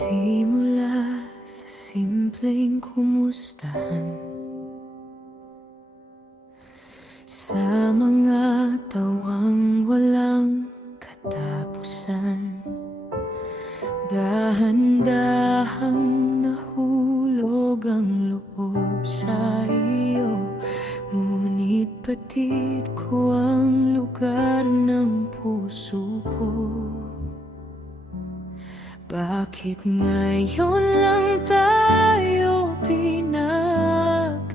Nagsisimula sa simpleng kumustahan, sa mga tawang walang katapusan. Dahan-dahang nahulog ang loob sa iyo, ngunit batid ko ang lugar ng puso ko. Bakit ngayon lang tayo pinagtagpo,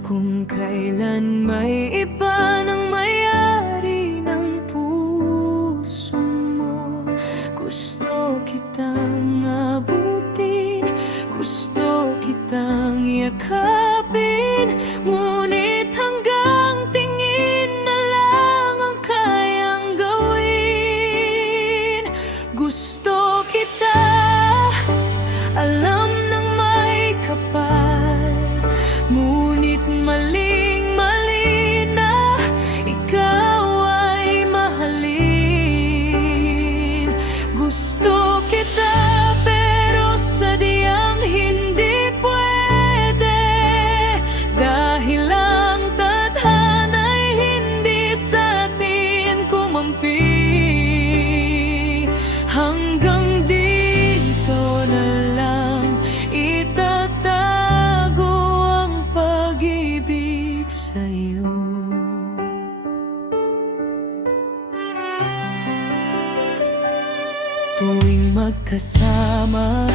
kung kailan may iba nang may-ari ng puso mo? Gusto kitang abutin, gusto kitang yakapin, ngunit hanggang tingin na lang ang kayang gawin. Gusto kita, alam ng may kapal, ngunit maling-mali na ikaw ay mahalin. Gusto kita pero sadyang hindi pwede, dahil ang tadhana'y hindi sa atin kumampi. Hanggang dito na lang itatago ang pag-ibig sa'yo. Tuwing magkasama,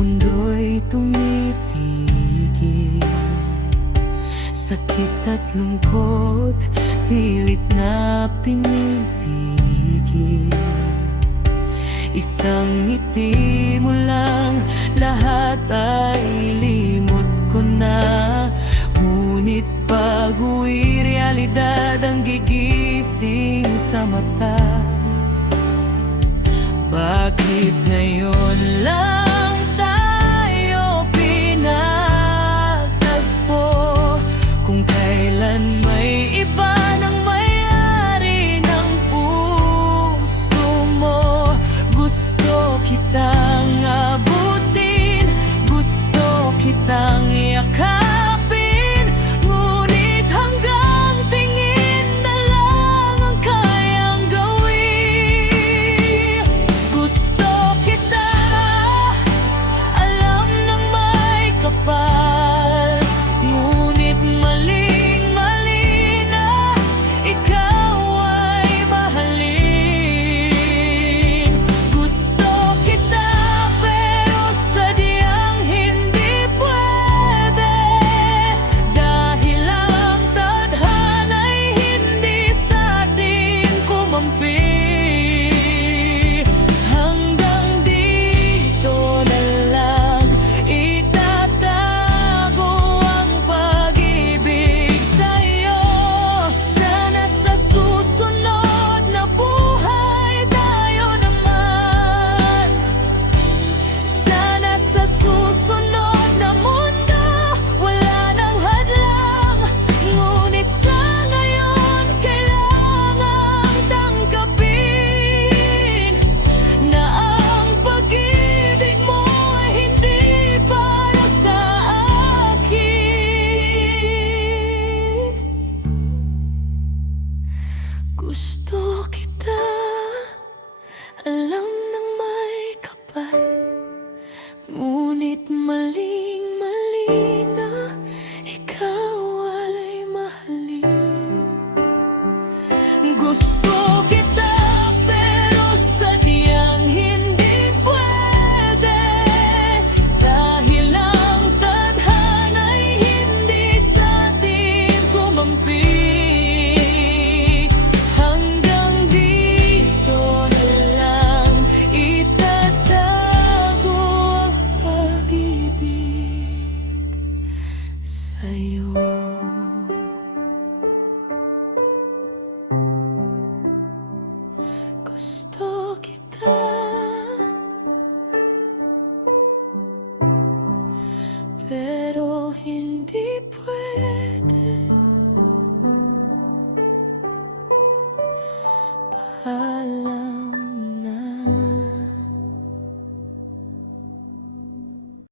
mundo'y tumitigil. Sakit at lungkot, pilit na pinipigil. Isang ngiti mo lang, lahat ay limot ko na. Ngunit pag-uwi, realidad ang gigising sa mata. Bakit ngayon lang tayo pinagtagpo, kung kailan may iba nang may-ari ng puso mo? Gusto kitang abutin, gusto kitang yakapin, ngunit hanggang tingin na lang ang kayang gawin. Gusto kita, alam ng may kapal, ngunit maling-mali na ikaw ay mahalin. Gusto kita pero sadyang hindi pwede, dahil ang tadhana'y hindi sa atin kumampi. Hanggang dito na lang itatago ang pag-ibig sa'yo. Sana sa susunod na buhay tayo naman, sana sa susunod na mundo wala nang hadlang. Ngunit sa ngayon kailangang tanggapin na ang pag-ibig mo ay hindi para sa akin. Gusto kita, alam ng may kapal, ngunit maling-mali na ikaw ay mahalin. Gusto kita pero sadyang hindi pwede, dahil ang tadhana'y hindi sa atin kumampi. Hanggang dito na lang itatago ang pag-ibig sa'yo. Gusto kita, pero hindi pwede, paalam na.